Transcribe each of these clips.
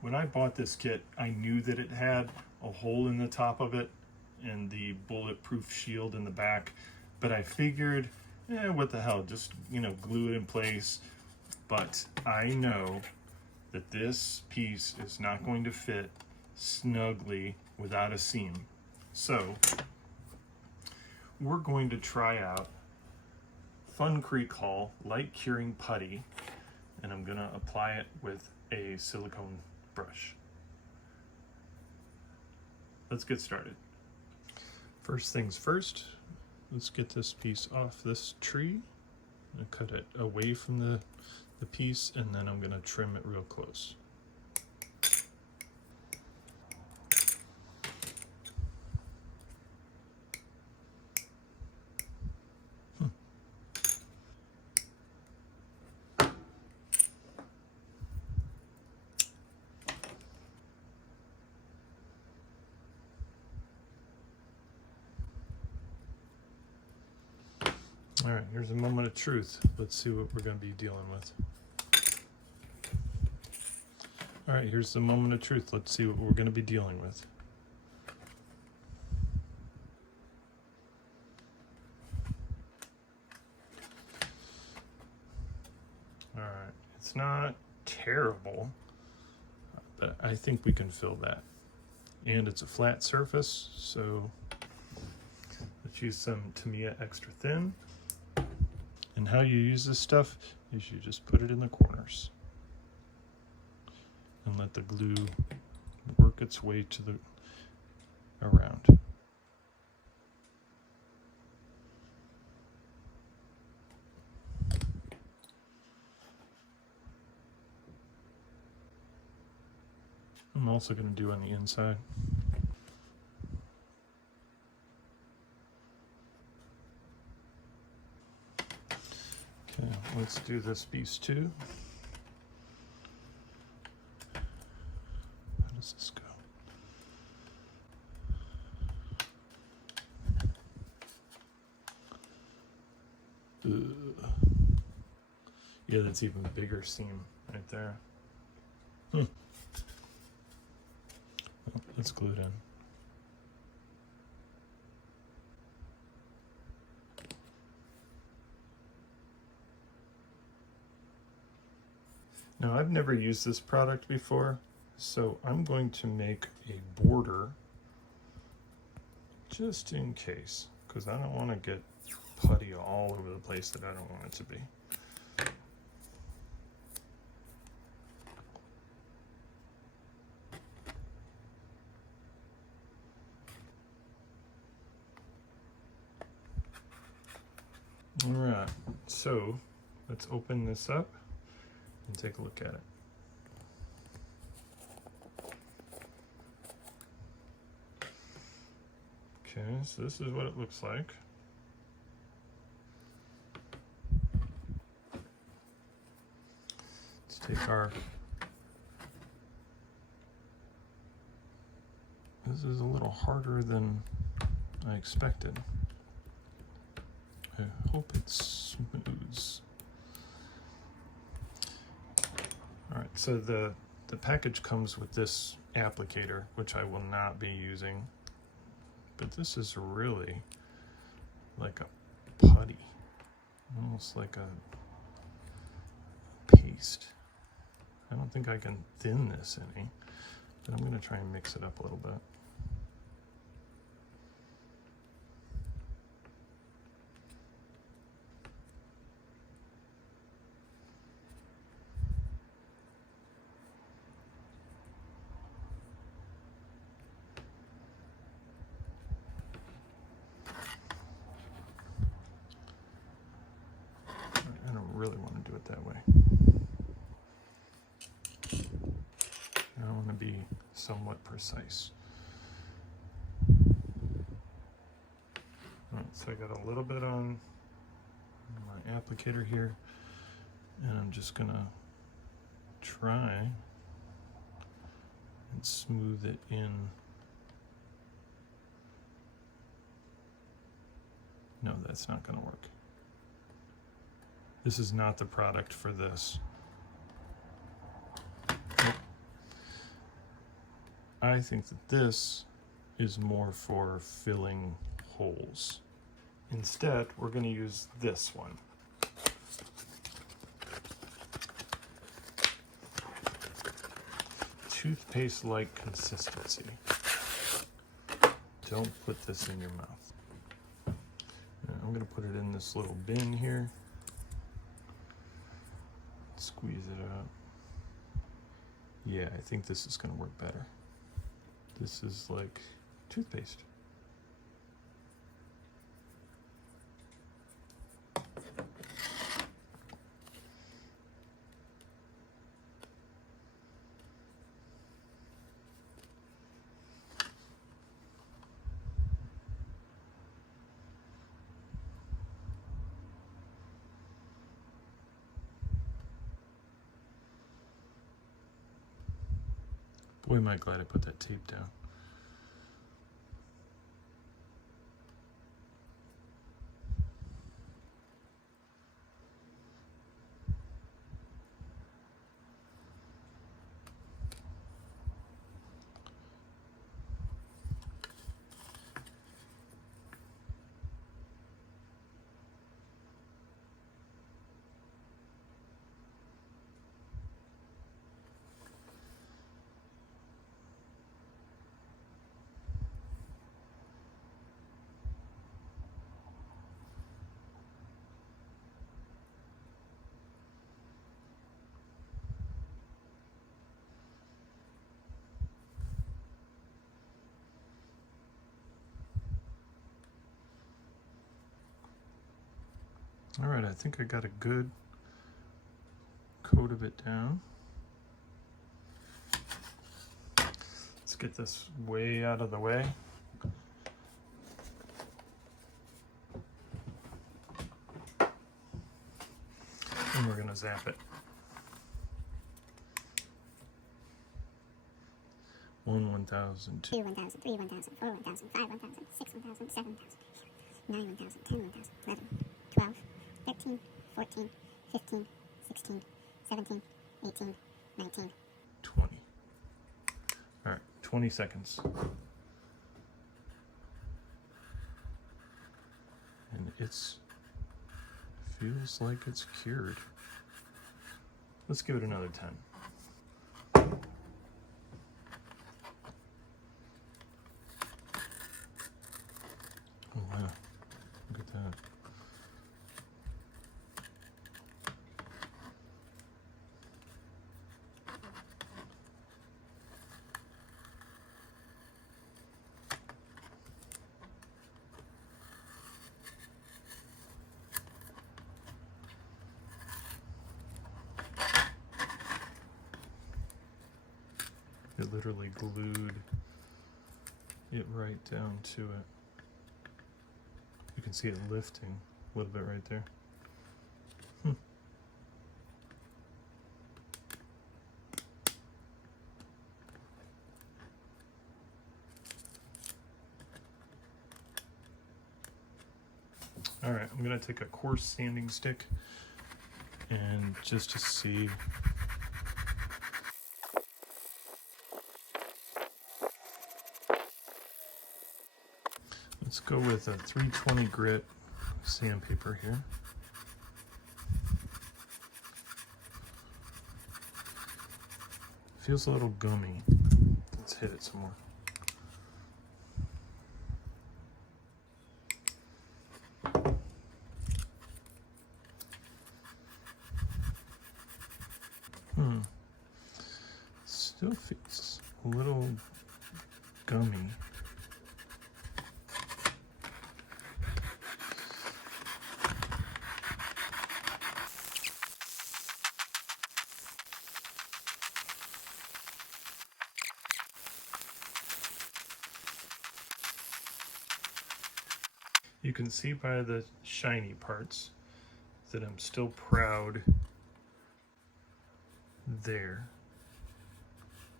When I bought this kit, I knew that it had a hole in the top of it and the bulletproof shield in the back, but I figured, what the hell, just, glue it in place. But I know that this piece is not going to fit snugly without a seam. So we're going to try out Funcrecol Light Curing Putty, and I'm gonna apply it with a silicone brush. Let's get started. First things first, let's get this piece off this tree. I'm gonna cut it away from the piece, and then I'm gonna trim it real close. All right, here's a moment of truth. Let's see what we're going to be dealing with. All right, here's the moment of truth. Let's see what we're going to be dealing with. All right, it's not terrible, but I think we can fill that. And it's a flat surface, so let's use some Tamiya Extra Thin. And how you use this stuff is you just put it in the corners and let the glue work its way to the around. I'm also going to do on the inside. Okay, let's do this piece too. How does this go? Yeah, that's even bigger seam right there. Well, let's glue it in. Now, I've never used this product before, so I'm going to make a border just in case, because I don't want to get putty all over the place that I don't want it to be. All right, so let's open this up and take a look at it. Okay, so this is what it looks like. Let's take our, this is a little harder than I expected. I hope it's smooth. All right, so the package comes with this applicator, which I will not be using, but this is really like a putty, almost like a paste. I don't think I can thin this any, but I'm going to try and mix it up a little bit. I don't really want to do it that way. I want to be somewhat precise. All right, so I got a little bit on my applicator here, and I'm just gonna try and smooth it in. No, that's not gonna work. This is not the product for this. Nope. I think that this is more for filling holes. Instead, we're going to use this one. Toothpaste-like consistency. Don't put this in your mouth. I'm going to put it in this little bin here. Squeeze it out. Yeah, I think this is going to work better. This is like toothpaste. Boy, am I glad I put that tape down. All right, I think I got a good coat of it down. Let's get this way out of the way. And we're gonna zap it. 1, 1,000, 2, 1,000, 3, 1,000, 4, 1,000, 5, 1,000, 6, 1,000, 7,000, 9, 1,000, 10, 1,000, 11, 12, 13, 14, 15, 16, 17, 18, 19, 20. All right, 20 seconds. And feels like it's cured. Let's give it another 10. Oh wow, look at that. It literally glued it right down to it. You can see it lifting a little bit right there. All right, I'm gonna take a coarse sanding stick and just to see. Let's go with a 320 grit sandpaper here. Feels a little gummy. Let's hit it some more. Still feels a little gummy. You can see by the shiny parts that I'm still proud there,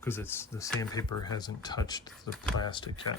because the sandpaper hasn't touched the plastic yet.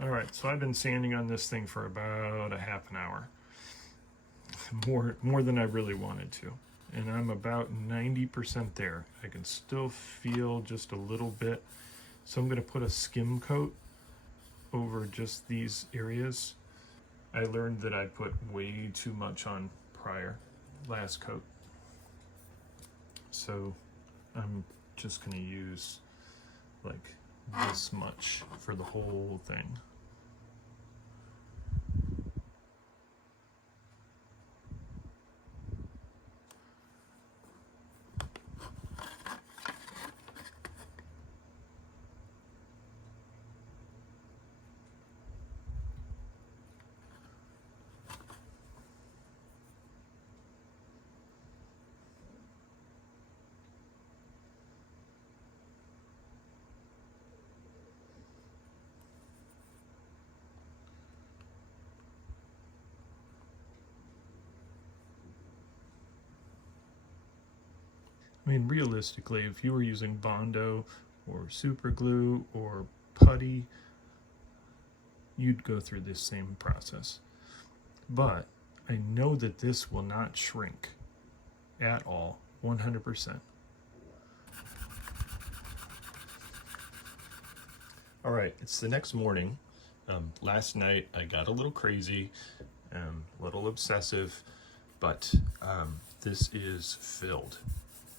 All right, so I've been sanding on this thing for about a half an hour, more than I really wanted to, and I'm about 90% there. I can still feel just a little bit, So I'm going to put a skim coat over just these areas. I learned that I put way too much on last coat. So I'm just going to use like this much for the whole thing. I mean, realistically, if you were using Bondo or super glue or putty, you'd go through this same process. But I know that this will not shrink at all, 100%. All right, it's the next morning. Last night I got a little crazy, a little obsessive, but this is filled.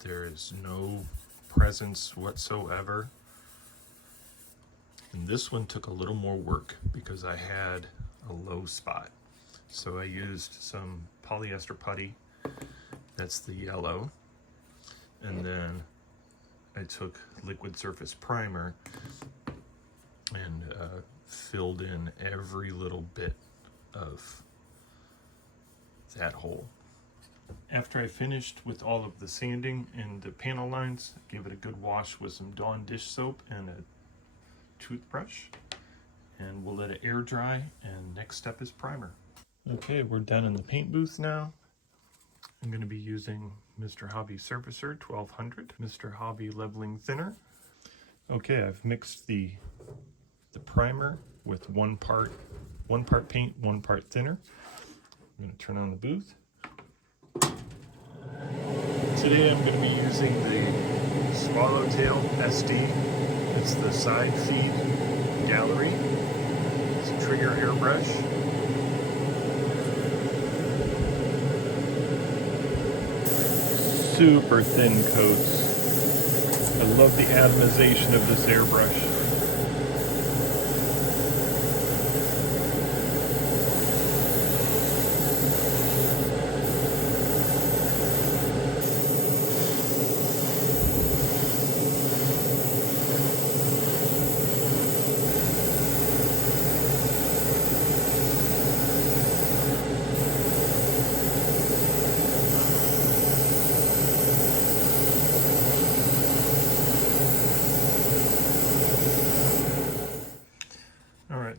There is no presence whatsoever. And this one took a little more work because I had a low spot. So I used some polyester putty, that's the yellow, and then I took liquid surface primer and filled in every little bit of that hole. After I finished with all of the sanding and the panel lines, I gave it a good wash with some Dawn dish soap and a toothbrush, and we'll let it air dry, and next step is primer. Okay, we're down in the paint booth now. I'm going to be using Mr. Hobby Surfacer 1200, Mr. Hobby Leveling Thinner. Okay, I've mixed the primer with one part paint, one part thinner. I'm going to turn on the booth. Today I'm going to be using the Swallowtail SD. It's the side feed gallery. It's a trigger airbrush. Super thin coats. I love the atomization of this airbrush.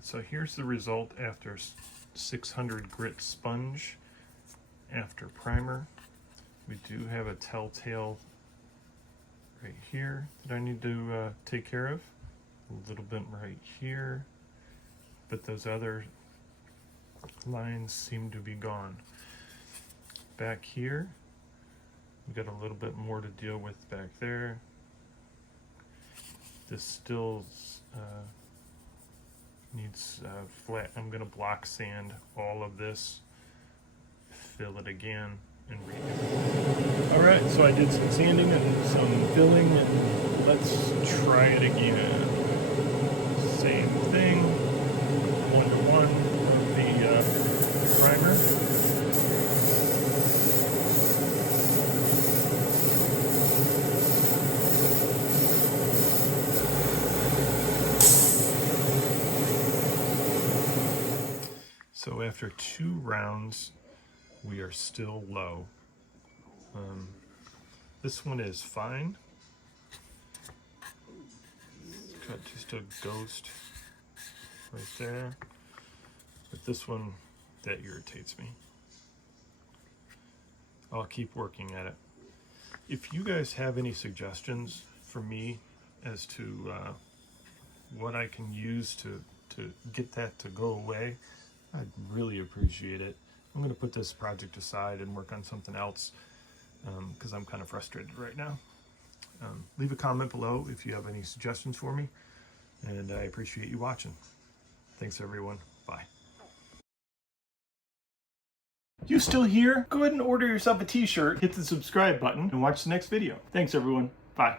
So here's the result after 600 grit sponge after primer. We do have a telltale right here that I need to take care of. A little bit right here, but those other lines seem to be gone. Back here, we got a little bit more to deal with back there. This still needs flat. I'm going to block sand all of this, fill it again, and redo it. Alright, so I did some sanding and some filling, and let's try it again. Same thing, 1-to-1 of the primer. So after 2 rounds, we are still low. This one is fine. Got just a ghost right there. But this one, that irritates me. I'll keep working at it. If you guys have any suggestions for me as to what I can use to get that to go away, I'd really appreciate it. I'm going to put this project aside and work on something else because I'm kind of frustrated right now. Leave a comment below if you have any suggestions for me. And I appreciate you watching. Thanks everyone. Bye. You still here? Go ahead and order yourself a t-shirt, hit the subscribe button, and watch the next video. Thanks everyone. Bye.